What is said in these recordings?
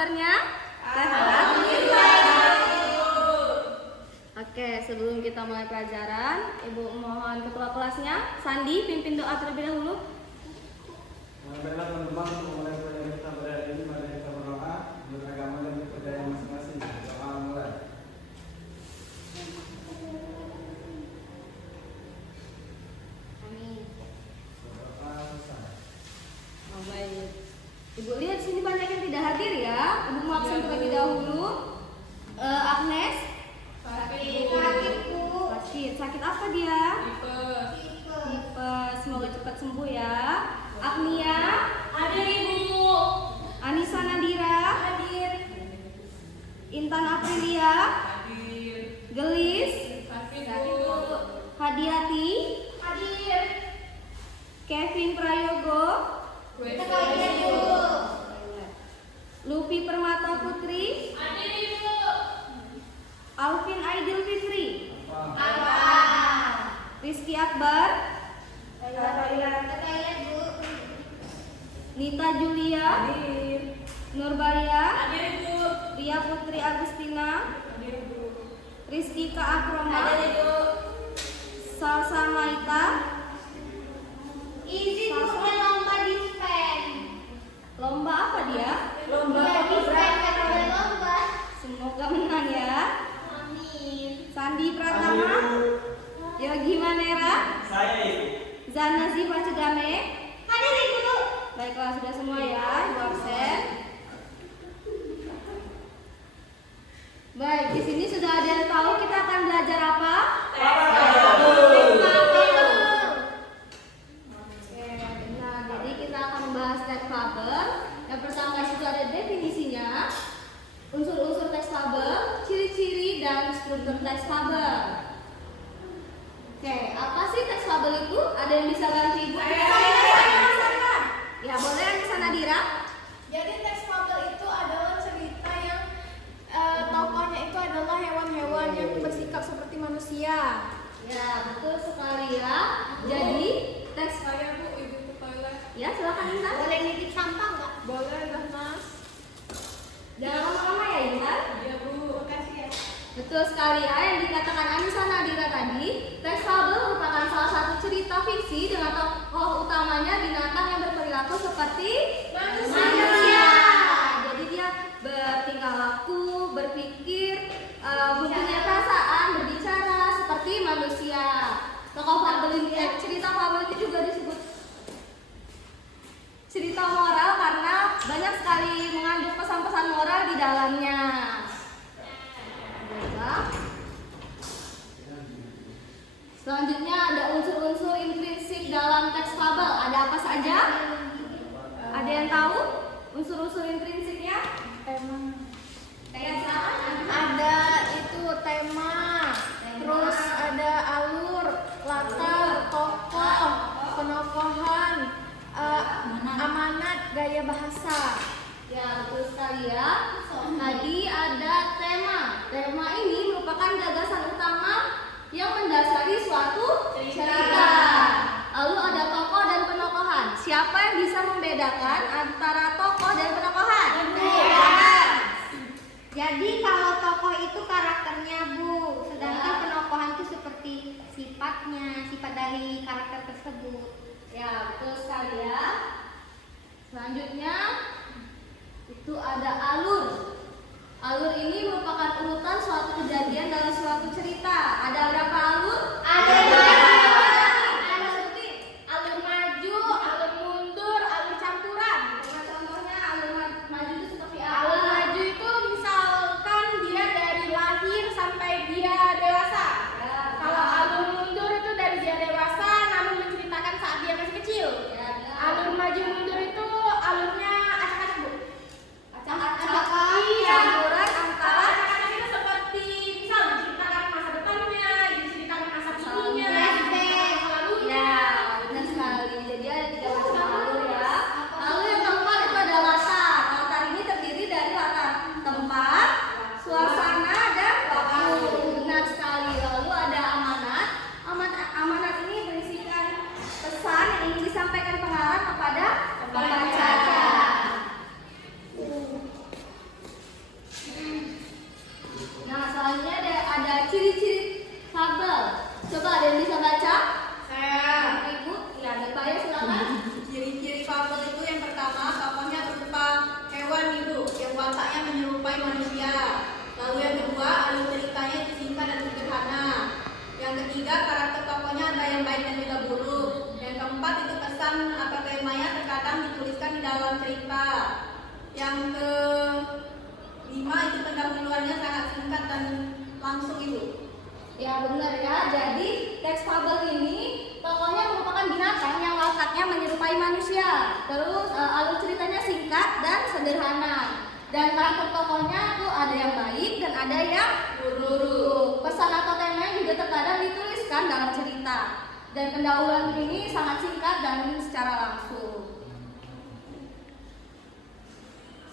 kabarnya? Sehat? Oke, sebelum kita mulai pelajaran, Ibu mohon ketua kelasnya, Sandi, pimpin doa terlebih dahulu. Baiklah teman-teman, untuk mulai pelajaran kita pada hari ini, mari kita berdoa menurut agama dan kepercayaan masing-masing. Doa mulai. Amin. Berdoa selesai. Oh, baik. Ibu lihat sini banyak yang tidak hadir ya. Ibu mau absen terlebih dahulu. Agnes. Sakit apa dia? Tipes. Semoga cepat sembuh ya. Agnia. Hadir Ibu. Anissa Nadira. Hadir. Intan Aprilia. Hadir. Gelis. Hadir Bu. Hadiati. Hadir. Kevin Prayogo. Hadir Bu. Lupi Permata Putri. Hadir Ibu. Alvin Aidil Fitri. Apa? Rizky Akbar. Toilet Bu. Nita Julia. Hadir. Nurbaya. Hadir Bu. Ria Putri Agustina. Hadir Bu. Rizky Akroma. Hadir Bu. Salsa Maita. Izin ikut lomba dispen. Lomba apa dia? Lomba Iya, dispen karena lomba. Semoga menang ya. Amin. Sandi Pratama. Yogi Manera. Saya Ibu. Zana Ziva Cegame. Hadir Ibu. Baiklah, sudah semua ya. Ibu absen. Baik, di sini sudah ada yang tahu kita akan belajar apa? Oke, nah jadi kita akan membahas teks fabel. Yang pertama itu ada definisinya, unsur-unsur teks fabel, ciri-ciri dan struktur teks fabel. Oke, apa sih teks fabel itu? Ada yang bisa bantu Ibu? Ya, boleh Anissa Nadira. Jadi teks fabel itu adalah cerita yang tokohnya itu adalah hewan-hewan yang bersikap seperti manusia. Ya, betul sekali ya. Jadi teks, Saya Bu, Ibu ke toilet. ya silakan Intan. Boleh nitip sampah nggak? Boleh dah Mas. Jangan lama-lama ya Intan. Iya Bu. Makasih ya. Betul sekali ya yang dikatakan Anissa Nadira tadi. Teks fabel merupakan salah satu cerita fiksi dengan tokoh utamanya binatang yang berperilaku seperti manusia. Jadi dia bertingkah laku, berpikir, mempunyai perasaan, berbicara seperti manusia. Tokoh fabel ini, cerita fabel ini juga disebut cerita moral karena banyak sekali mengandung pesan-pesan moral di dalamnya. Baiklah. Selanjutnya ada unsur-unsur intrinsik dalam teks fabel. Ada apa saja? Ada yang tahu unsur-unsur intrinsiknya? Kayak silakan. Ada itu tema, terus ada alur, latar, tokoh, penokohan, amanat, gaya bahasa. Ya, betul sekali ya. Tadi ada tema. Tema ini merupakan gagasan utama yang mendasari suatu cerita. Lalu ada tokoh dan penokohan. Siapa yang bisa membedakan antara tokoh dan penokohan? Jadi kalau tokoh itu karakternya Bu, sedangkan penokohan itu seperti sifatnya, sifat dari karakter tersebut. Ya, betul sekali ya. Selanjutnya itu ada alur. Alur ini merupakan urutan suatu kejadian dalam suatu cerita. Ada berapa alur? Ada Ada sebutin. Alur maju, alur mundur, alur campuran. Nah, contohnya alur maju itu seperti apa? Alur maju itu misalkan dia dari lahir sampai dia dewasa. Ya, Kalau alur mundur itu dari dia dewasa namun menceritakan saat dia masih kecil. ya, ya. Alur maju mundur itu alurnya acak-acak Bu. Acak-acak Iya. campuran antara Acak-acak itu seperti misal diceritakan masa depannya, diceritakan masa kininya. menyerupai manusia. Lalu yang kedua, alur ceritanya itu singkat dan sederhana. Yang ketiga, karakter tokohnya ada yang baik dan juga buruk. Yang keempat, itu pesan atau temanya terkadang dituliskan di dalam cerita. Yang kelima, itu pendahuluannya sangat singkat dan langsung itu. Ya benar ya, jadi teks fabel ini tokohnya merupakan binatang yang wataknya menyerupai manusia. Terus alur ceritanya singkat dan sederhana. Dan karakter tokohnya tuh ada yang baik dan ada yang buruk. Pesan atau temanya juga terkadang dituliskan dalam cerita. Dan pendahuluan ini sangat singkat dan secara langsung.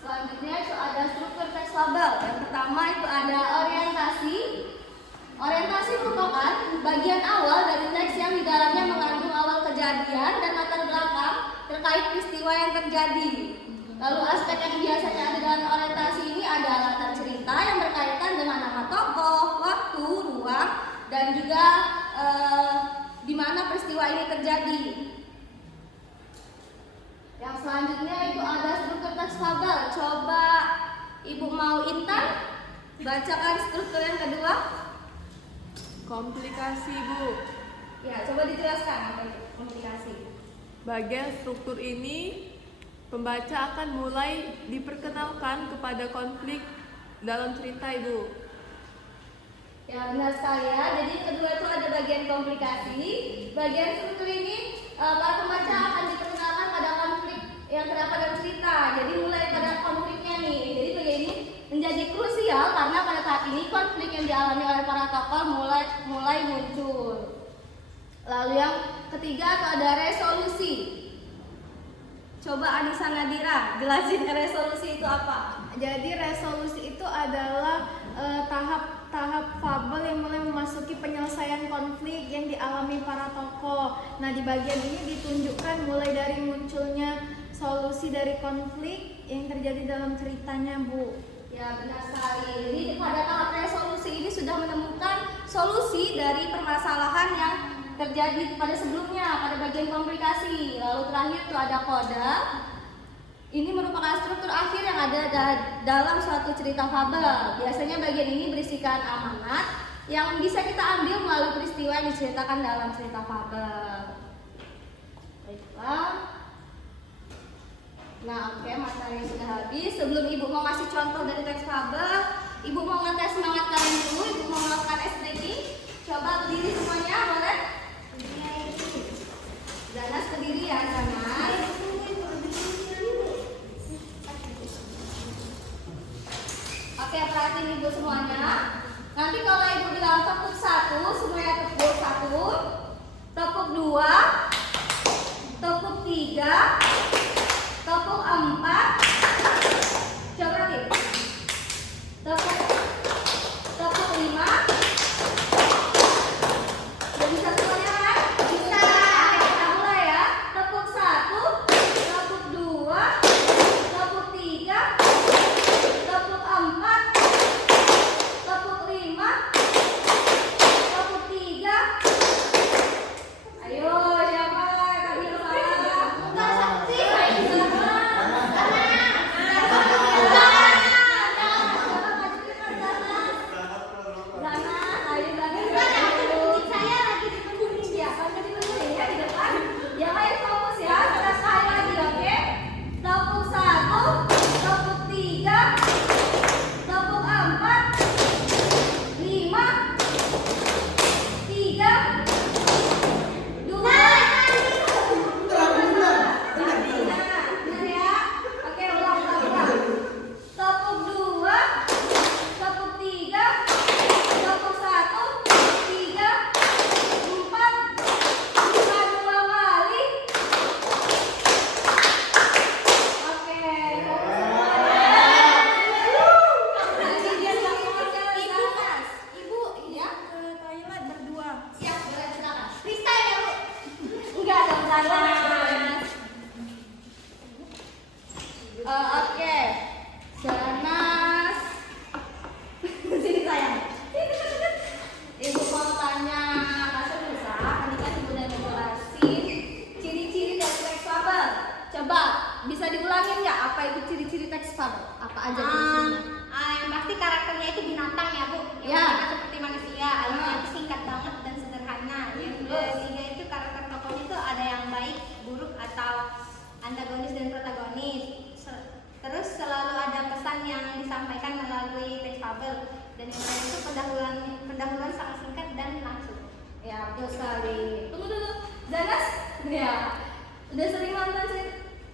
Selanjutnya itu ada struktur teks fabel. Yang pertama itu ada orientasi. Orientasi merupakan bagian awal dari teks yang di dalamnya mengandung awal kejadian dan latar belakang terkait peristiwa yang terjadi. Lalu aspek yang biasanya ada dalam orientasi ini ada latar cerita yang berkaitan dengan nama tokoh, waktu, ruang, dan juga di mana peristiwa ini terjadi. Yang selanjutnya itu ada struktur teks fabel. Coba Ibu mau Intan bacakan struktur yang kedua. Komplikasi, Bu. Ya, coba dijelaskan apa itu komplikasi. Bagian struktur ini, pembaca akan mulai diperkenalkan kepada konflik dalam cerita, Ibu. Ya, benar sekali ya. Jadi kedua itu ada bagian komplikasi. Bagian struktur ini para pembaca akan diperkenalkan pada konflik yang terdapat dalam cerita. Jadi mulai pada konfliknya nih. Jadi bagian ini menjadi krusial karena pada saat ini konflik yang dialami oleh para tokoh mulai muncul. Lalu yang ketiga itu ada resolusi. Coba Anissa Nadira jelasin resolusi itu apa? Jadi resolusi itu adalah tahap fabel yang mulai memasuki penyelesaian konflik yang dialami para tokoh. Nah, di bagian ini ditunjukkan mulai dari munculnya solusi dari konflik yang terjadi dalam ceritanya, Bu. Ya, benar sekali. Jadi pada tahap resolusi ini sudah menemukan solusi dari permasalahan yang terjadi pada sebelumnya pada bagian komplikasi. Lalu terakhir itu ada kode. Ini merupakan struktur akhir yang ada dalam suatu cerita fabel. Biasanya bagian ini berisikan amanat yang bisa kita ambil melalui peristiwa yang diceritakan dalam cerita fabel. Baiklah. Nah, oke, materi sudah habis. Sebelum Ibu mau ngasih contoh dari teks fabel, Ibu mau ngetes semangat kalian dulu. Ibu mau melakukan stretching. Coba berdiri semuanya, boleh? Zanas berdiri ya, Zanas. Oke, perhatiin Ibu semuanya. Nanti kalau Ibu bilang tepuk 1, semuanya tepuk 1, tepuk 2, tepuk 3, tepuk 4. Coba lagi. Tepuk 5. Udah bisa semuanya kan? Bisa. Oke, kita mulai ya. Tepuk 1, tepuk 2, tepuk 3, tepuk 4, tepuk 5, tepuk 3. Ayo, siapa? Kak Irma. Enggak sakti. Oke, Zanas, sini sayang. Ibu mau tanya, Kak bisa? Tadi kan Ibu udah ngejelasin ciri-ciri dari teks fabel. Coba bisa diulangin nggak? Apa itu ciri-ciri teks fabel? Apa aja ciri-cirinya? Dan yang lain itu pendahuluan sangat singkat dan langsung. Ya, betul sekali. Tunggu dulu. Zanas? Ya. Udah sering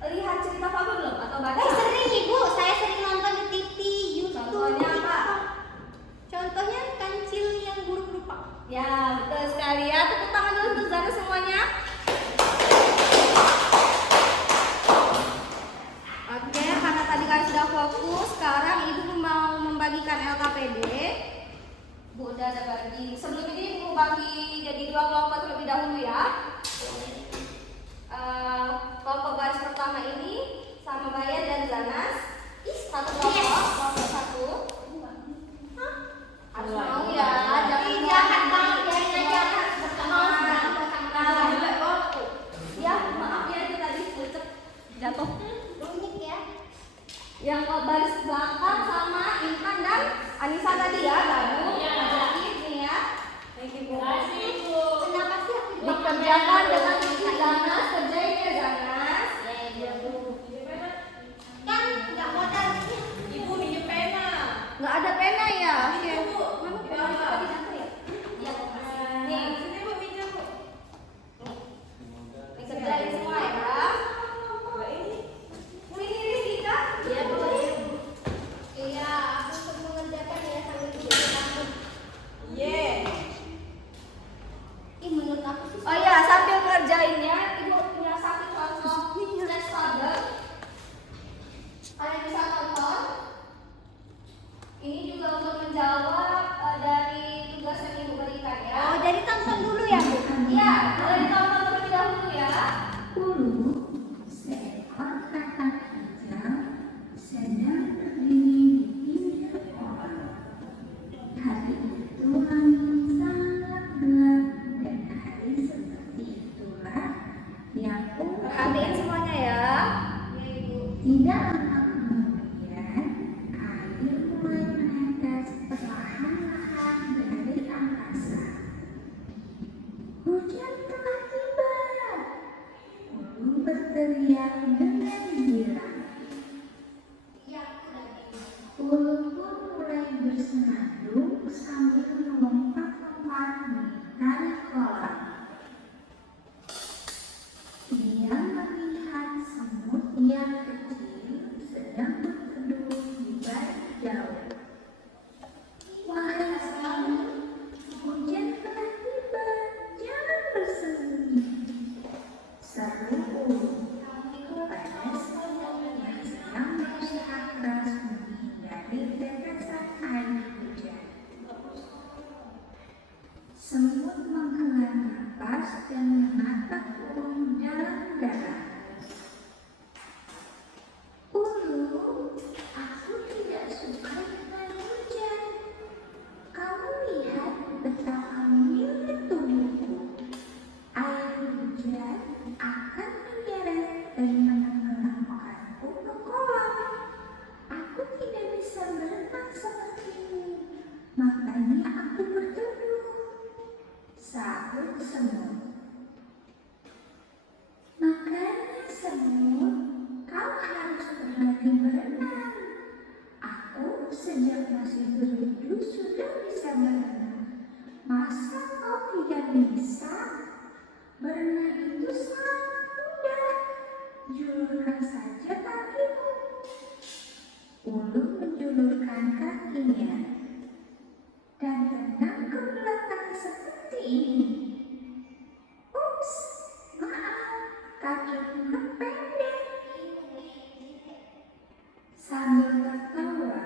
lihat cerita fabel belum? Atau baca? Sering Ibu, saya sering nonton di TV, YouTube. Contohnya apa? Contohnya Kancil yang buruk rupa. Ya, betul sekali ya. Tepuk tangan dulu untuk Zanas semuanya. Oke, karena tadi kalian sudah fokus, sekarang Ibu mau membagikan LKPD. Bu udah ada bagi. Sebelum ini Ibu bagi jadi 2 kelompok terlebih dahulu ya. Kelompok baris pertama ini sama Bayan dan Zanas. Satu kelompok, kelompok 1. Harus mau ya, jangan mau jangan ya, maaf ya itu tadi lecek jatuh. Unik ya. Yang baris belakang sama Intan dan Anissa tadi ya, gabung ajakin nih ya. Kenapa sih aku Dikerjakan dengan Zanas, kerjain ya Zanas. kan nggak modal ini. Ibu minjem pena. Nggak ada pena ya? Oke. Ibu. Mana pena kita tadi jatuh ya? Iya. Nih, Sini Bu minjem Bu. dikerjain semua ya. Sini Rizka. Iya Bu. Iya, aku untuk mengerjakan ya sambil duduk kamu. Ye. Ih, menurut aku sih. Oh iya, sambil ngerjainnya, Ibu punya satu contoh tes fabel. Kalian bisa tonton. Ini juga untuk menjawab dari tugas yang Ibu berikan ya. Oh, jadi tonton dulu ya, Bu. Iya, boleh ditonton terlebih dahulu ya. Seekor kakak hijau sedang berdiri di pinggir pohon. Hari itu langit sangat gelap dan hari seperti itulah yang Perhatiin semuanya ya. tidak lama kemudian air mulai menetes perlahan-lahan dari angkasa. Hujan telah tiba. Ulu berteriak dengan girang. Ulu pun mulai bersenandung sambil melompat-lompat mengitari kolam. Dia melihat semut yang kecil sedang berteduh di balik daun. Wahai semut, hujan telah tiba, jangan bersembunyi. Seru ulu pada semut yang sedang berusaha keras menghindari tetesan air hujan. Semut menghela napas dan menatap ulu dalam-dalam. Ulu, aku tidak suka dengan hujan. Kamu lihat betapa mengilnya tubuhku. Air hujan akan menyeret dan menenggelamkanku ke kolam. Aku tidak bisa berenang sepertimu, makanya aku berteduh. Sahut semut. Makanya semut, kau harus berlatih berenang. Aku sejak masih berduduk sudah bisa berenang. Masa kau tidak bisa? Berenang itu sangat mudah. Julurkan saja kakimu. Ulu menjulurkan kakinya dan tenang ke belakang seperti ini. Ups, maaf, kakiku kan pendek. Sambil tertawa,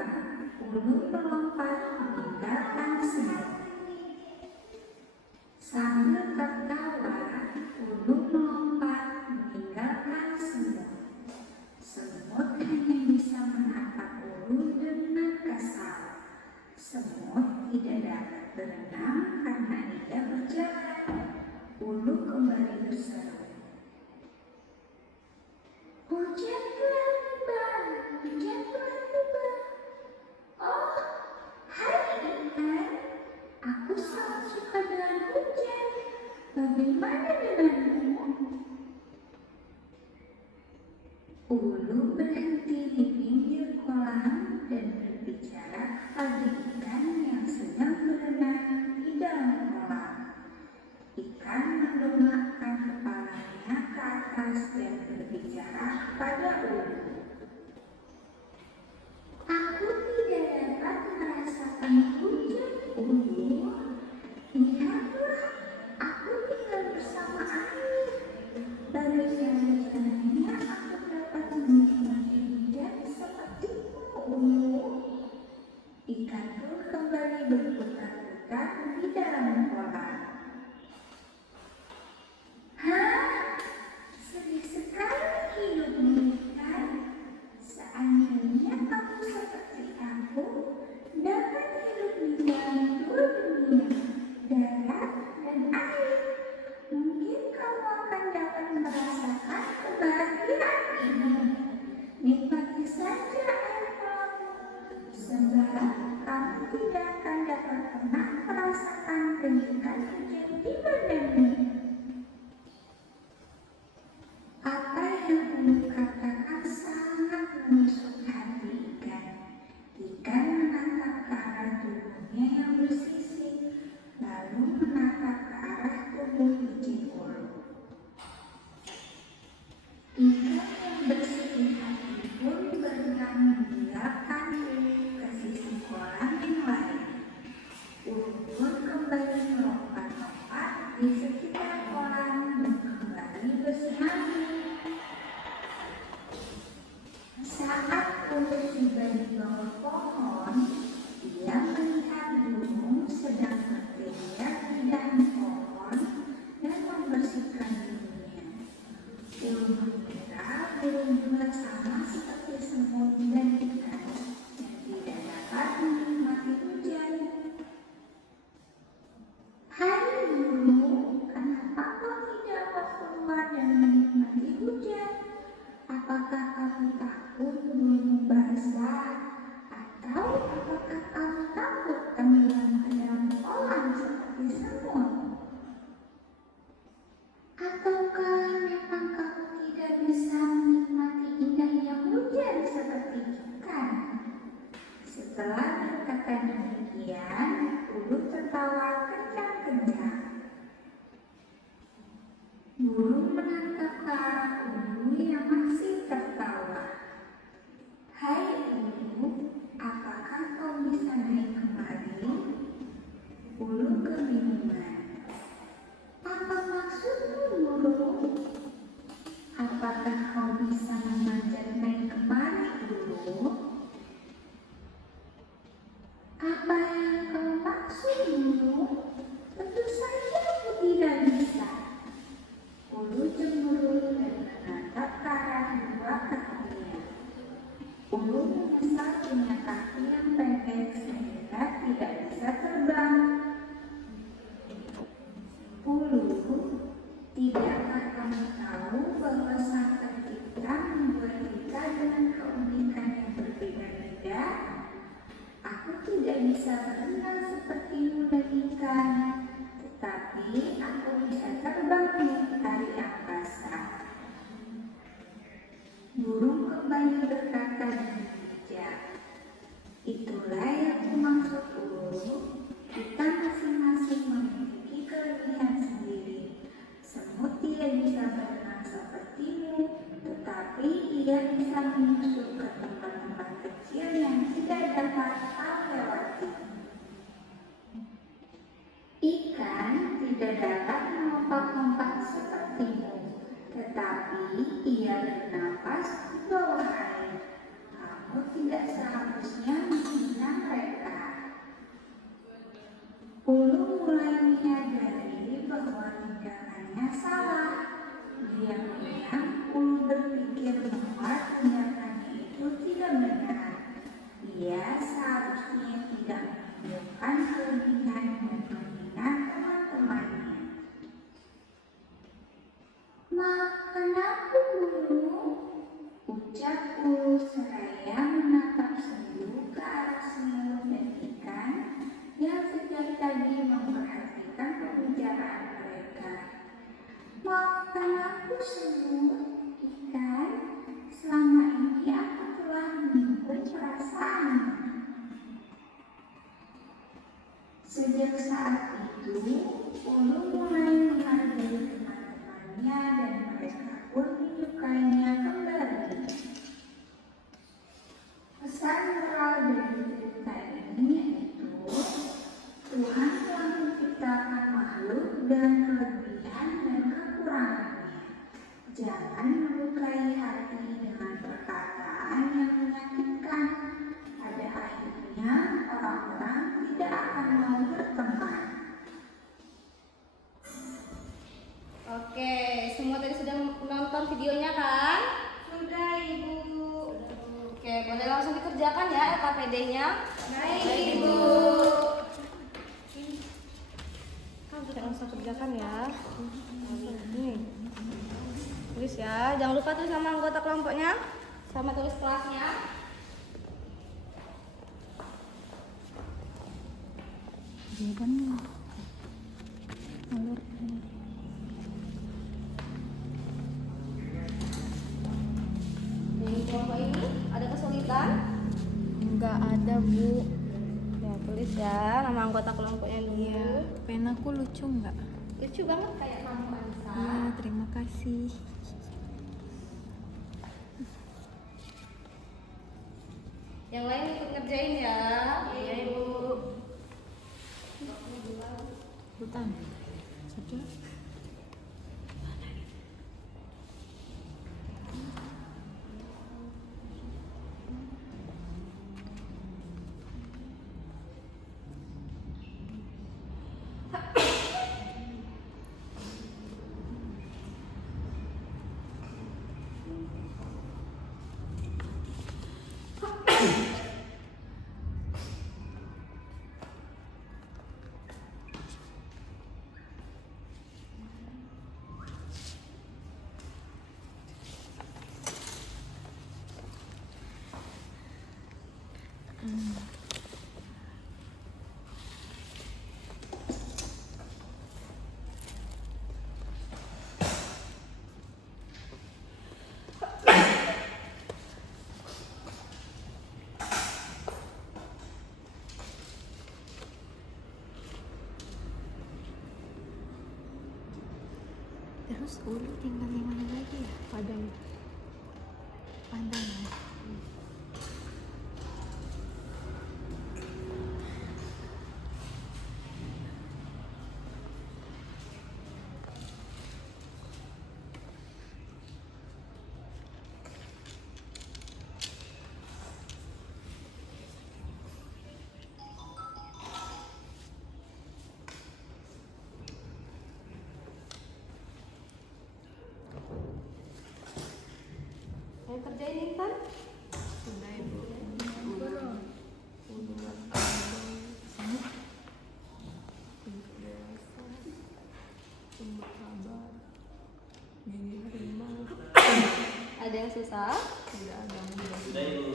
Ulu melompat meninggalkan semut. Sambil tertawa, Ulu melompat meninggalkan semut. Semut hanya bisa menatap Ulu dengan kesal. Semut tidak dapat berenang karena tidak berjalan. Ulu kembali berseru. Hujan telah tiba, hujan telah tiba. Oh, hai Intan, aku sangat suka dengan hujan. Bagaimana denganmu? Ulu berhenti di pinggir kolam dan berbicara pada ikan yang saja air matamu, sebab kamu tidak akan dapat pernah merasakan rintikan hujan di badanmu. Apa yang Ulu katakan sangat menusuk hati ikan. Ikan menatap ke arah tubuhnya yang bersisik, lalu menatap ke arah tubuh biji Ulu. Ikan yang bersih hati pun berenang meninggalkan Ulu ke sisi kolam yang lain. Ulu pun kembali melompat-lompat di sekitar kolam dan kembali bersenang. Saat Ulu tiba di bawah pohon, dia melihat burung sedang berteriak di dahan pohon dan membersihkan dirinya. Ulu mengira burung juga sama seperti semut dan ikan yang tidak dapat menikmati hujan. Hai burung, kenapa kau tidak mau keluar dan menikmati hujan? Apakah kamu takut bulumu basah? Atau apakah kamu takut tenggelam ke dalam kolam seperti semut? Ataukah memang kamu tidak bisa menikmati indahnya hujan seperti ikan? Setelah berkata demikian, Ulu tertawa kencang-kencang. Burung menatap ke arah Ulu yang masih tertawa. Hai Ulu, apakah kau bisa naik kemari? Ulu kebingungan. Apa maksudmu, burung? Apakah kau bisa memanjat naik kemari, Ulu? Apa yang kau maksud, Ulu? Tentu saja aku tidak bisa. Ulu cemburu dan menatap ke arah dua kakinya. Ulu menyesal punya kaki yang pendek sehingga tidak bisa terbang. Ulu, tidakkah kamu tahu bahwa Sang Pencipta membuat kita dengan keunikan yang berbeda-beda? Aku tidak bisa berenang sepertimu dan ikan, tetapi aku bisa terbang mengitari angkasa. Burung kembali berkata dengan bijak. Itulah yang kumaksud Ulu. Kita masing-masing memiliki kelebihan sendiri. Semut tidak bisa berenang sepertimu, tetapi ia bisa menyusup ke tempat-tempat kecil yang tidak dapat kau lewati. Ikan tidak dapat melompat-lompat sepertimu, tetapi ia bernapas di bawah air. Kamu tidak seharusnya menghina mereka. Ulu mulai menyadari bahwa tindakannya salah. Diam-diam Ulu berpikir bahwa tindakannya itu tidak benar. Ia seharusnya tidak menunjukkan kelebihan dan menghina teman-temannya. Maafkan aku, burung, ucap Ulu seraya menatap sendu ke arah semut dan ikan yang sejak tadi memperhatikan pembicaraan mereka. Maafkan aku, semut, ikan, selama ini aku telah menyinggung perasaanmu. Sejak saat itu, Ulu mulai menghargai teman-temannya dan mereka pun menyukainya kembali. Pesan moral dari cerita ini yaitu Tuhan telah menciptakan makhluk dengan kelebihan dan kekurangannya. Jangan melukai hati dengan perkataan yang menyakitkan. Pada akhirnya orang-orang tidak akan mau berteman. Oke, semua tadi sudah menonton videonya kan? Sudah, Ibu. Oke, boleh langsung dikerjakan ya LKPD-nya. Baik, Ibu. Kamu sudah langsung kerjakan ya. Nih, tulis ya. Jangan lupa tulis sama anggota kelompoknya, sama tulis kelasnya. Sudah Bu. Ya tulis ya nama anggota kelompoknya dulu. Iya, penaku lucu nggak? Lucu banget kayak kamu Anissa. Iya, terima kasih. Yang lain ikut ngerjain ya. Iya Ibu. Hutan. Sudah. Terus ulu tinggal yang mana lagi ya? Padang. Padang ya. Yang kerjain Intan? Sudah Ibu. Gigi harimau. Ada yang susah? Tidak ada mudah. Sudah Ibu.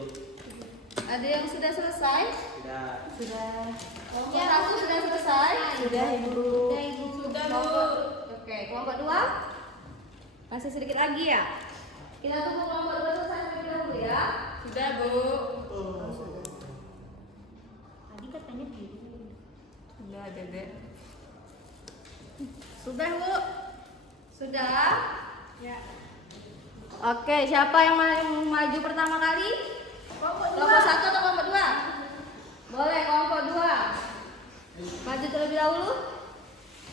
Ada yang sudah selesai? Tidak. Sudah. Kelompok satu sudah selesai? Sudah Ibu. Sudah Bu. Oke, kelompok dua? Masih sedikit lagi ya? Kita tunggu kelompok dua selesai terlebih dahulu ya. Sudah Bu. Tadi katanya biru. Sudah Dedek. Sudah Bu? Sudah? Ya. Oke, siapa yang maju pertama kali? Kelompok satu atau kelompok dua? Boleh, kelompok dua. Maju terlebih dahulu?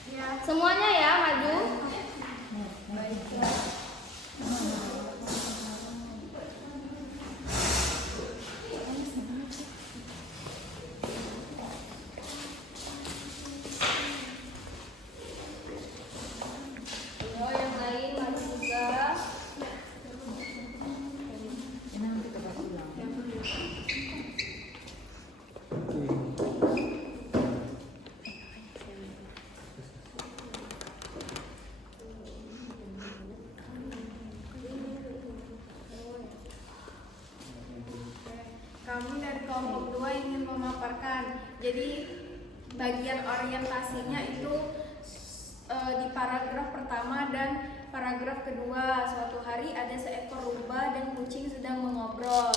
Ya. Semuanya ya maju. Oh, yang lain maju juga. Kami dari kelompok 2 ingin memaparkan. Jadi bagian orientasinya itu di paragraf pertama dan paragraf kedua. Suatu hari ada seekor rubah dan kucing sedang mengobrol.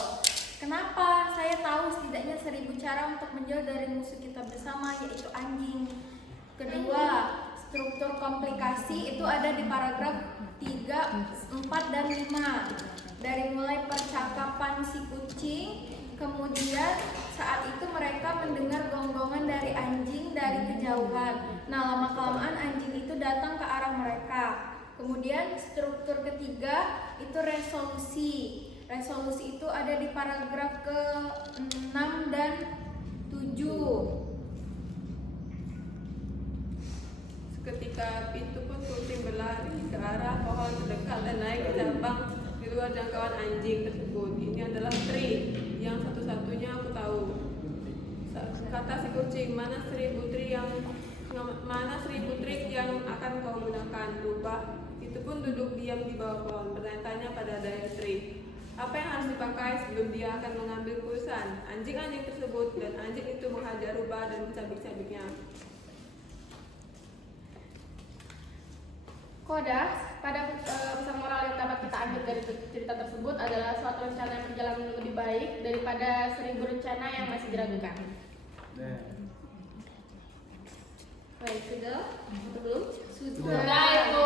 Kenapa? Saya tahu setidaknya 1000 cara untuk menjauh dari musuh kita bersama, yaitu anjing. Kedua, struktur komplikasi itu ada di paragraf 3, 4, dan 5. Dari mulai percakapan si kucing, kemudian saat itu mereka mendengar gonggongan dari anjing dari kejauhan. Nah, lama-kelamaan anjing itu datang ke arah mereka. Kemudian struktur ketiga itu resolusi. Resolusi itu ada di paragraf ke-6 dan 7. Seketika itu pun kucing berlari ke arah pohon terdekat dan naik ke cabang di luar jangkauan anjing tersebut. Ini adalah trik yang satu-satunya aku tahu. Kata si kucing, mana seribu trik yang akan kau gunakan? Rubah itu pun duduk diam di bawah pohon, bertanya pada daya trik. Apa yang harus dipakai sebelum dia akan mengambil keputusan? Anjing-anjing tersebut, dan anjing itu menghajar rubah dan mencabik-cabiknya. Kodas pada pesan moral yang dapat kita ambil dari cerita tersebut adalah suatu rencana yang berjalan lebih baik dari daripada 1000 rencana yang masih diragukan. Baik, sudah? Belum? Sudah, Ibu.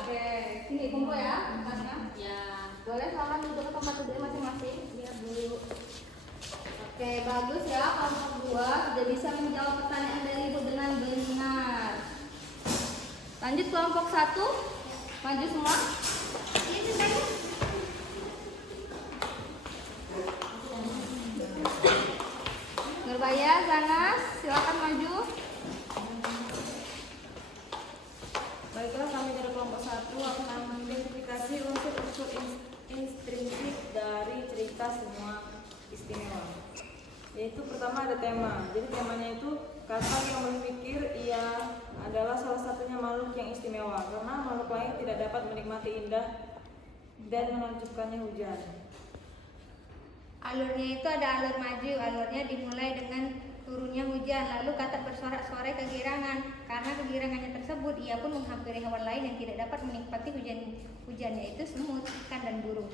Oke, sini kumpul ya tempatnya. Ya. Boleh silakan duduk ke tempat duduk masing-masing. Iya, Bu. Oke, bagus ya. Kelompok 2 sudah bisa menjawab pertanyaan dari Ibu dengan benar. Lanjut kelompok 1. Maju semua. Nurbaya, Zanas, silakan maju. Baiklah, kami dari kelompok 1 akan mengidentifikasi unsur-unsur intrinsik dari cerita semua istimewa. Yaitu pertama ada tema. Jadi temanya itu kata yang berpikir ia adalah salah satunya makhluk yang istimewa karena makhluk lain tidak dapat menikmati indah dan menakjubkannya hujan. Alurnya itu ada alur maju, alurnya dimulai dengan turunnya hujan, lalu kata bersorak-sorai kegirangan. Karena kegirangannya tersebut, ia pun menghampiri hewan lain yang tidak dapat menikmati hujannya, itu semut, ikan, dan burung.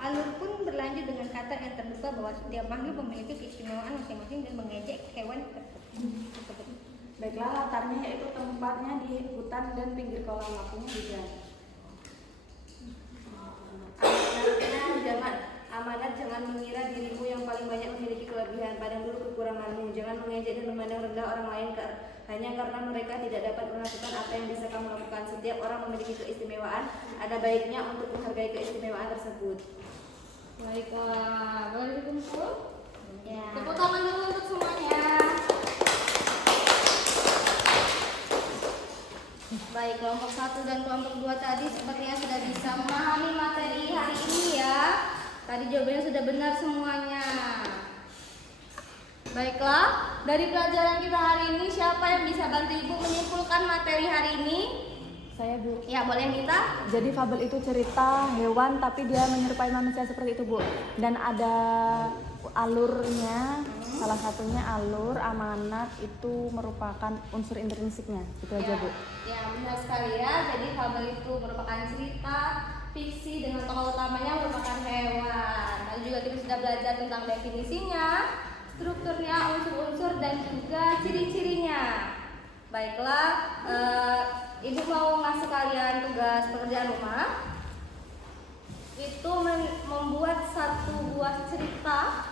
Alur pun berlanjut dengan kata yang terduga bahwa setiap makhluk memiliki keistimewaan masing-masing dan mengejek hewan tersebut. Baiklah, latarnya yaitu tempatnya di hutan dan pinggir kolam, waktunya hujan. Amanat jangan mengira dirimu yang paling banyak memiliki kelebihan, pandang dulu kekuranganmu. Jangan mengejek dan memandang rendah orang lain hanya karena mereka tidak dapat melakukan apa yang bisa kamu lakukan. Setiap orang memiliki keistimewaan, ada baiknya untuk menghargai keistimewaan tersebut. Baiklah, boleh dikumpul? Ya. Tepuk tangan dulu untuk semuanya. Baik, kelompok 1 dan kelompok 2 tadi sepertinya sudah bisa memahami materi hari ini ya. Tadi jawabannya sudah benar semuanya. Baiklah, dari pelajaran kita hari ini siapa yang bisa bantu Ibu menyimpulkan materi hari ini? Saya, Bu. Ya, boleh kita. Jadi fabel itu cerita hewan tapi dia menyerupai manusia seperti itu, Bu. Dan ada alurnya, salah satunya alur, amanat itu merupakan unsur intrinsiknya. Itu aja, Bu. Ya, benar sekali ya. Jadi fabel itu merupakan cerita fiksi dengan tokoh utamanya merupakan hewan. Tadi juga kita sudah belajar tentang definisinya, strukturnya, unsur-unsur, dan juga ciri-cirinya. Baiklah, Ibu mau ngasih kalian tugas pekerjaan rumah. Itu membuat satu buah cerita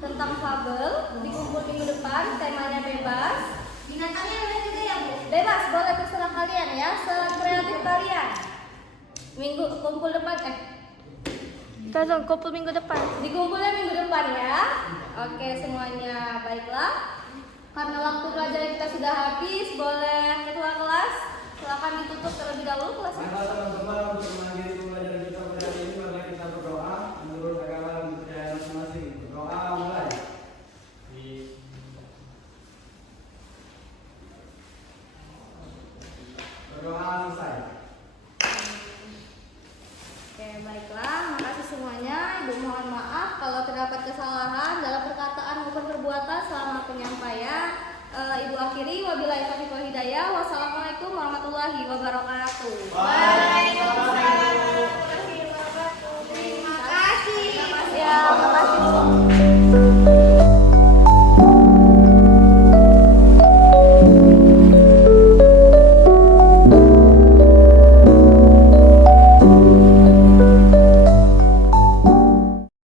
tentang fabel, dikumpul minggu depan, temanya bebas. Binatangnya boleh juga ya, Bu? Bebas, boleh terserah kalian ya, sekreatif kalian. Kumpul depan Kita kumpul minggu depan. Dikumpulnya minggu depan ya. Oke semuanya, baiklah. Karena waktu pelajaran kita sudah habis, boleh ketua kelas silakan ditutup terlebih dahulu kelasnya. Maka teman-teman untuk mengakhiri pembelajaran kita pada hari ini, mari kita berdoa menurut agama dan kepercayaan masing-masing. Berdoa mulai. Berdoa selesai. Oke baiklah, makasih semuanya. Ibu mohon maaf kalau terdapat kesalahan dalam perkataan maupun perbuatan selama penyampaian. Ibu akhiri, wabillahi taufiq wal hidayah. Wassalamualaikum warahmatullahi wabarakatuh. Waalaikumsalam warahmatullahi wabarakatuh. Terima kasih. Ya, makasih.